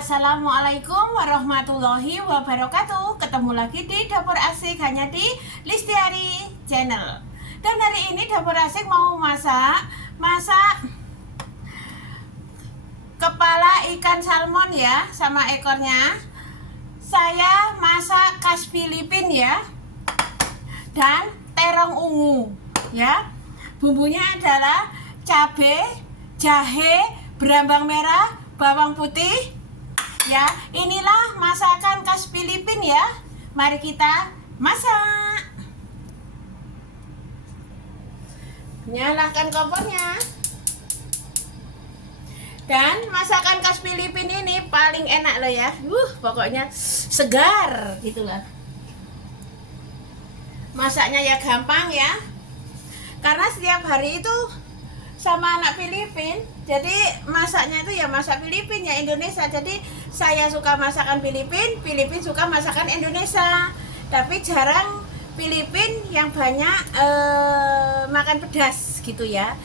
Assalamualaikum warahmatullahi wabarakatuh. Ketemu lagi di Dapur Asik hanya di Listiari Channel. Dan hari ini Dapur Asik mau masak kepala ikan salmon ya, sama ekornya. Saya masak khas Filipina ya, dan terong ungu ya. Bumbunya adalah cabai, jahe, berambang merah, bawang putih ya. Inilah masakan khas Filipina ya. Mari kita masak. Nyalakan kompornya. Dan masakan khas Filipina ini paling enak loh ya. Pokoknya segar gitu lah. Masaknya ya gampang ya. Karena setiap hari itu sama anak Filipin, jadi masaknya itu ya masak Filipin ya Indonesia. Jadi saya suka masakan Filipin, Filipin suka masakan Indonesia. Tapi jarang Filipin yang banyak makan pedas gitu ya.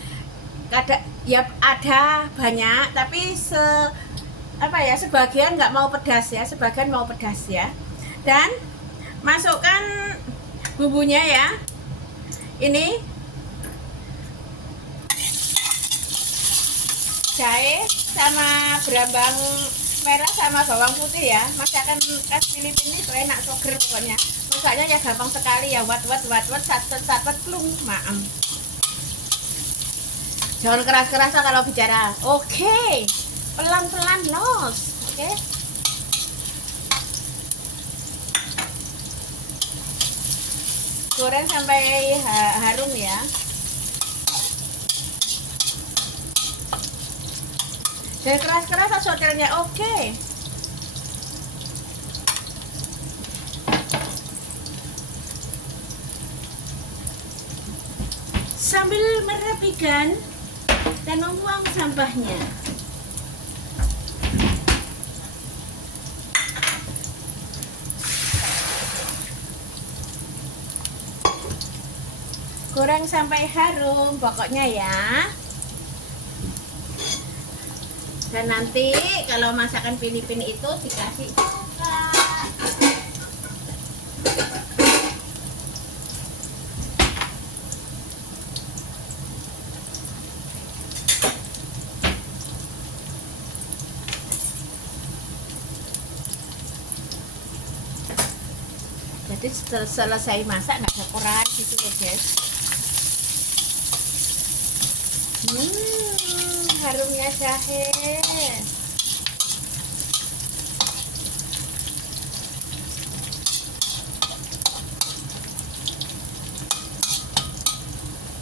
Ada banyak, tapi sebagian nggak mau pedas ya, sebagian mau pedas ya. Dan masukkan bumbunya ya. Ini jahe sama berambang merah sama bawang putih ya. Masakan khas Filipina itu enak, seger pokoknya. Masaknya ya gampang sekali ya, wat sat plung maem. Jangan keras-keras kalau bicara. Oke. Pelan-pelan los. Oke. Goreng sampai harum ya. Dan keras-keras sotelnya oke. Sambil merapikan dan membuang sampahnya. Goreng sampai harum pokoknya ya. Dan nanti kalau masakan Filipina itu dikasih cuka. Jadi selesai masak nggak ada kurang gitu loh guys. Harumnya jahe.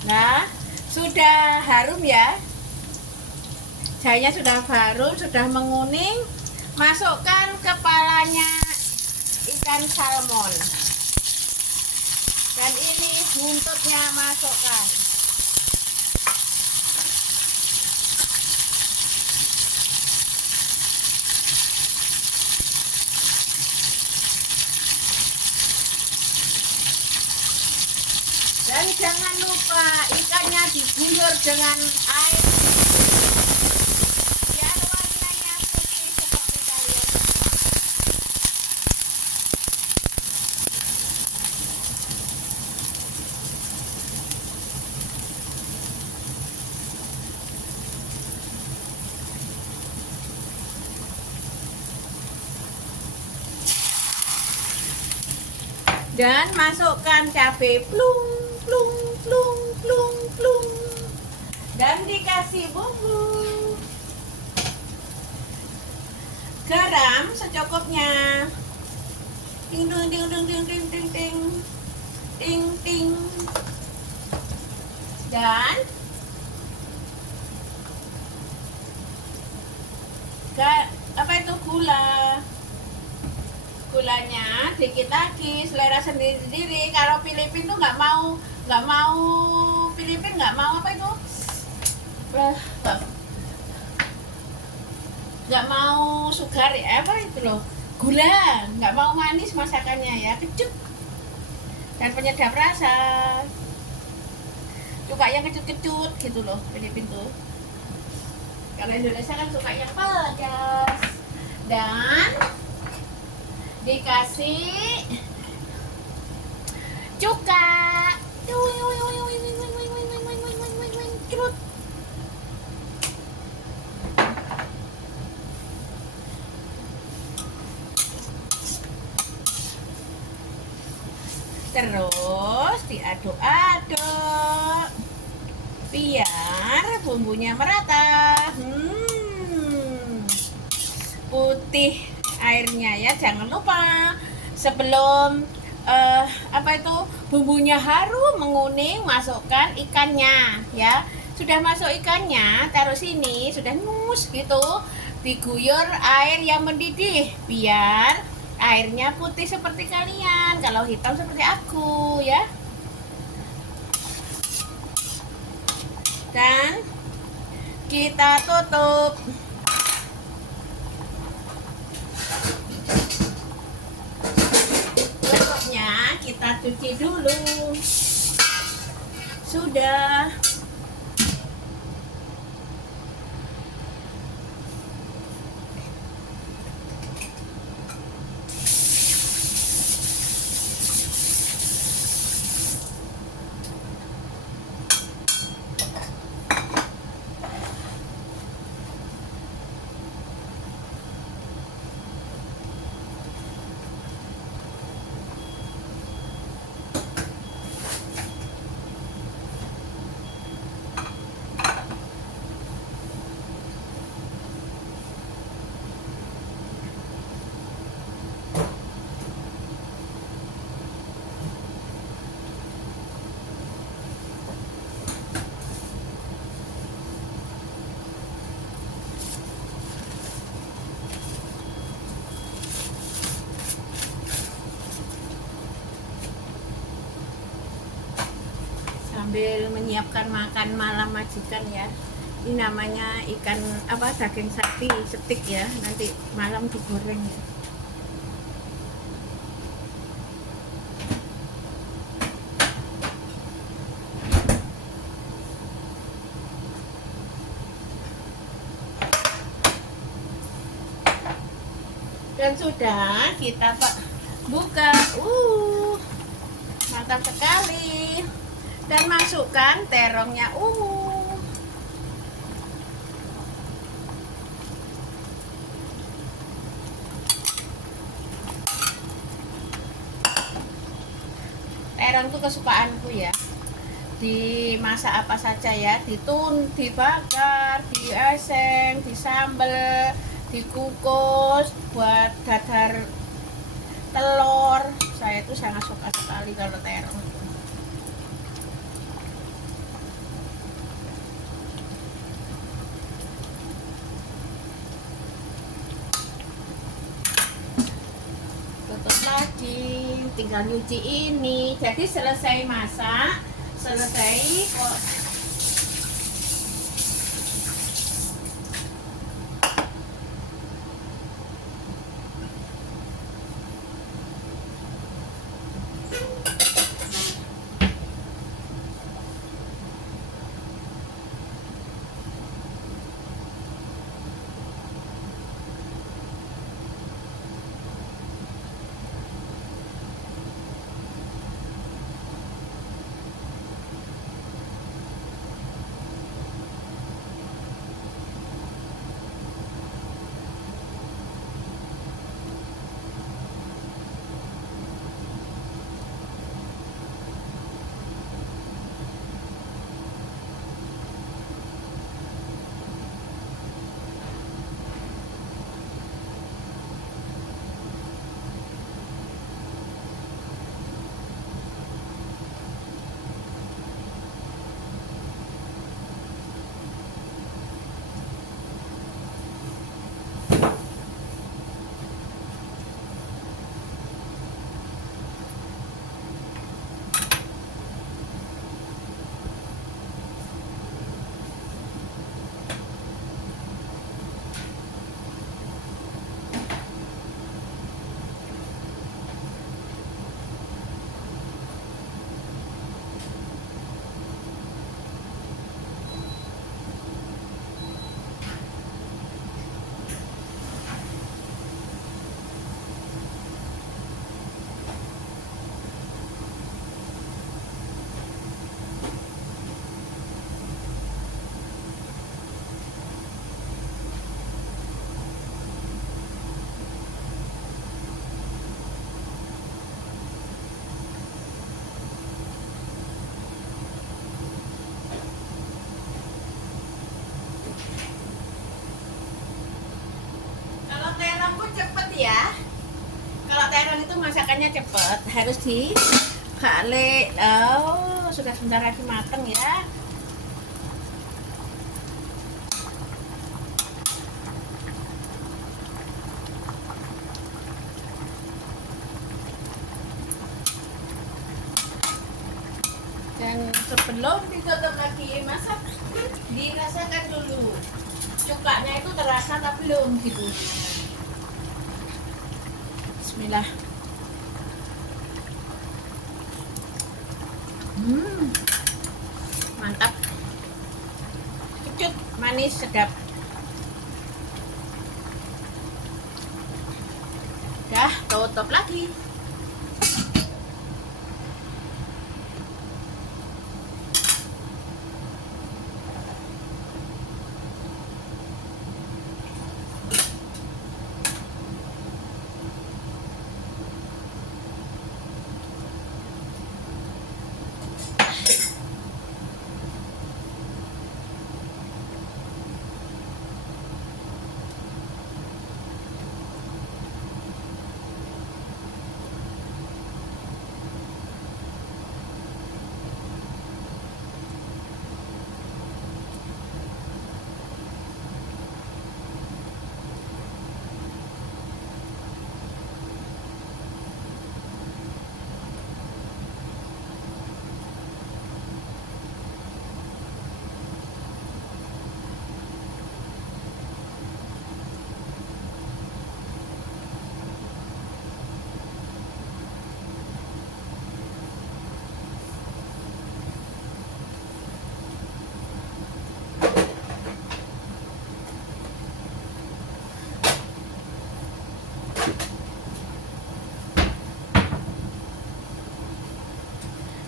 Nah, sudah harum ya. Jahenya sudah harum, sudah menguning. Masukkan kepalanya ikan salmon. Dan ini buntutnya masukkan. Dan jangan lupa ikannya diguyur dengan air biar warnanya putih seperti kalian semua. Dan masukkan cabai plung. Dan dikasih bumbu garam secukupnya. Ting. Dan gulanya dikit lagi, selera sendiri. Kalau Filipin tuh nggak mau Filipin nggak mau nggak mau sugar ya, gula, nggak mau manis masakannya ya, kecut dan penyedap rasa. Suka yang kecut gitu loh Filipin tuh. Kalau Indonesia kan suka yang pedas. dan dikasih cuka. Cerut. Terus diaduk-aduk biar bumbunya merata. Putih airnya ya, jangan lupa sebelum bumbunya harum menguning, masukkan ikannya ya. Sudah masuk ikannya, taruh sini, sudah ngus gitu, diguyur air yang mendidih biar airnya putih seperti kalian, kalau hitam seperti aku ya. Dan kita tutup. Tutupnya kita cuci dulu. Sudah. Sambil menyiapkan makan malam majikan ya. Ini namanya ikan daging sapi stik ya, nanti malam digoreng ya. Dan sudah kita buka. Mantap sekali. Dan masukkan terongnya ungu. Terong itu kesukaanku ya. Dimasak apa saja ya, dibakar, diaseng, disambel, dikukus, buat dadar telur. Saya itu sangat suka sekali kalau terong. Tutup lagi, tinggal nyuci ini. Jadi selesai masak, selesai kok. cepet ya. Kalau terong itu masakannya cepet, harus dibalik. Oh, sudah sebentar lagi mateng ya. Dan sebelum ditutup lagi masak, dirasakan dulu. Cukanya itu terasa tapi belum gitu. Bismillah. Mantap. Kecut, manis, sedap. Dah, tutup lagi.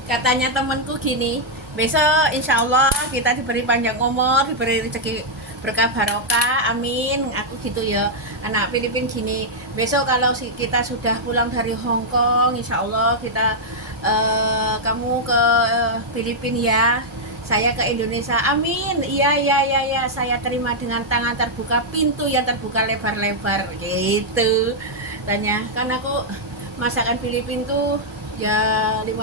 Katanya temanku gini, besok insya Allah kita diberi panjang umur, diberi rezeki berkah barokah, amin. Aku gitu ya, anak Filipin gini, besok kalau kita sudah pulang dari Hong Kong, insya Allah kita kamu ke Filipin ya, saya ke Indonesia, amin. Iya iya iya ya, saya terima dengan tangan terbuka, pintu yang terbuka lebar-lebar gitu. Tanya, kan aku masakan Filipin tuh ya 55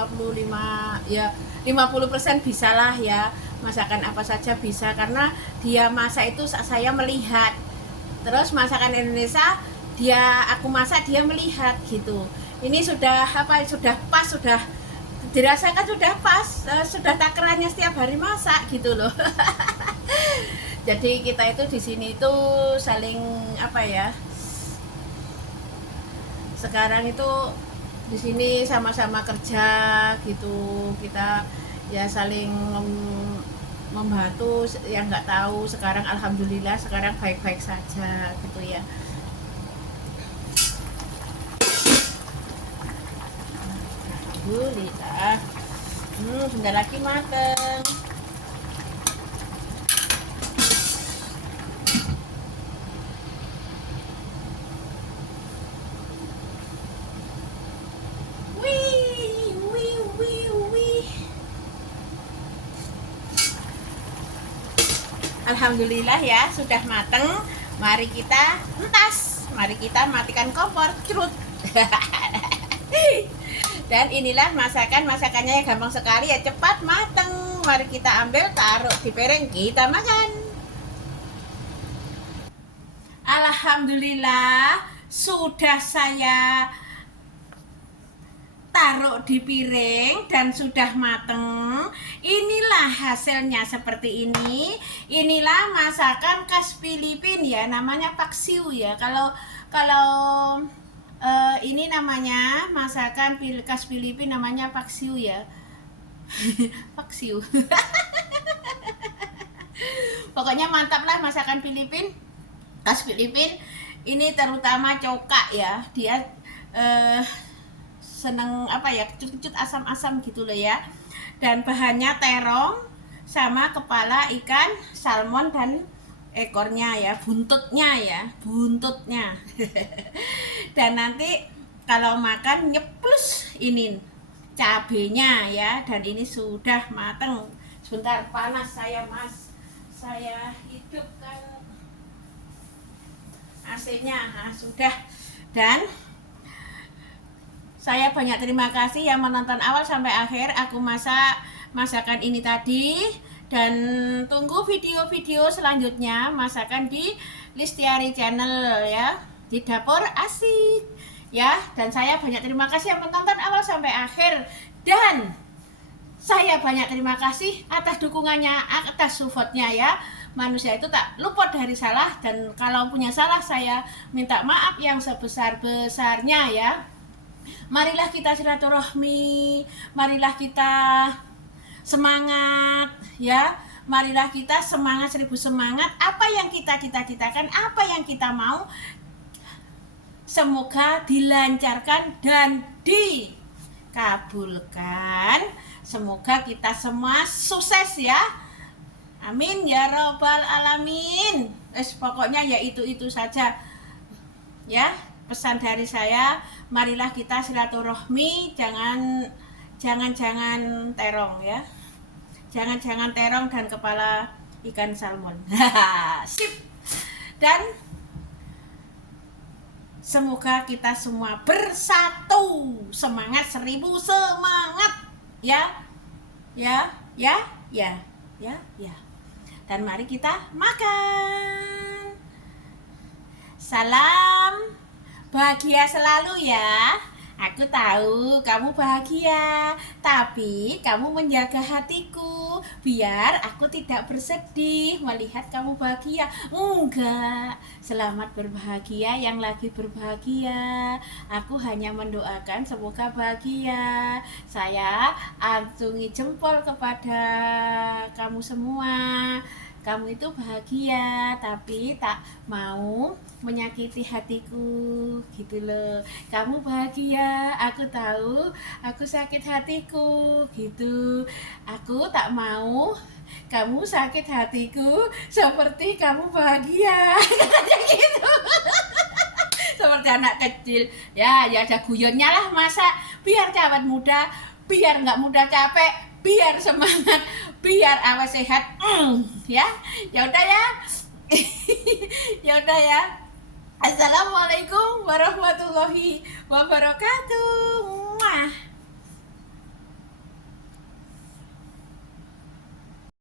ya 50% bisa lah ya, masakan apa saja bisa karena dia masak itu saya melihat, terus masakan Indonesia aku masak dia melihat gitu. Ini sudah apa, sudah pas, sudah dirasakan, sudah pas, sudah takarannya setiap hari masak gitu loh. Jadi kita itu di sini itu saling apa ya, sekarang itu di sini sama-sama kerja gitu, kita ya saling membantu. Yang nggak tahu sekarang alhamdulillah sekarang baik-baik saja gitu ya. Alhamdulillah. Sebentar lagi mateng. Alhamdulillah ya, sudah mateng. Mari kita entas, mari kita matikan kompor, cerut. Dan inilah masakannya yang gampang sekali ya, cepat mateng. Mari kita ambil, taruh di piring, kita makan. Alhamdulillah sudah saya taruh di piring dan sudah mateng. Inilah hasilnya seperti ini. Inilah masakan khas Filipin ya, namanya paksiu ya. Kalau ini namanya masakan khas Filipin, namanya paksiu ya. Paksiu. Pokoknya mantap lah masakan Filipin, khas Filipin. Ini terutama coka ya, dia seneng apa ya, kecut-kecut asam-asam gitu loh ya. Dan bahannya terong sama kepala ikan salmon dan ekornya ya, buntutnya. Dan nanti kalau makan nyeplus ini cabenya ya. Dan ini sudah mateng. Sebentar, panas saya hidupkan AC-nya. Nah, sudah. Dan saya banyak terima kasih yang menonton awal sampai akhir aku masakan ini tadi, dan tunggu video-video selanjutnya masakan di Listiari Channel ya, di Dapur Asik ya. Dan saya banyak terima kasih yang menonton awal sampai akhir, dan saya banyak terima kasih atas dukungannya, atas supportnya ya. Manusia itu tak luput dari salah, dan kalau punya salah saya minta maaf yang sebesar-besarnya ya. Marilah kita silaturahmi, marilah kita semangat ya. Marilah kita semangat, 1000 semangat. Apa yang kita cita-citakan, apa yang kita mau, semoga dilancarkan dan dikabulkan. Semoga kita semua sukses ya. Amin ya robbal alamin. Pokoknya ya itu saja ya. Pesan dari saya, marilah kita silaturahmi, jangan terong ya. Jangan terong dan kepala ikan salmon. Sip. Dan semoga kita semua bersatu. Semangat, 1000 semangat ya. Dan mari kita makan. Salam bahagia selalu ya. Aku tahu kamu bahagia, tapi kamu menjaga hatiku biar aku tidak bersedih melihat kamu bahagia. Enggak, selamat berbahagia yang lagi berbahagia. Aku hanya mendoakan semoga bahagia. Saya acungi jempol kepada kamu semua. Kamu itu bahagia, tapi tak mau menyakiti hatiku gitu loh. Kamu bahagia, aku tahu aku sakit hatiku gitu. Aku tak mau kamu sakit hatiku seperti kamu bahagia. Gitu. Seperti anak kecil ya ada guyonnya lah, masa biar awet muda, biar nggak mudah capek, biar semangat, biar awet sehat. Ya udah ya. Ya udah ya. Assalamualaikum warahmatullahi wabarakatuh.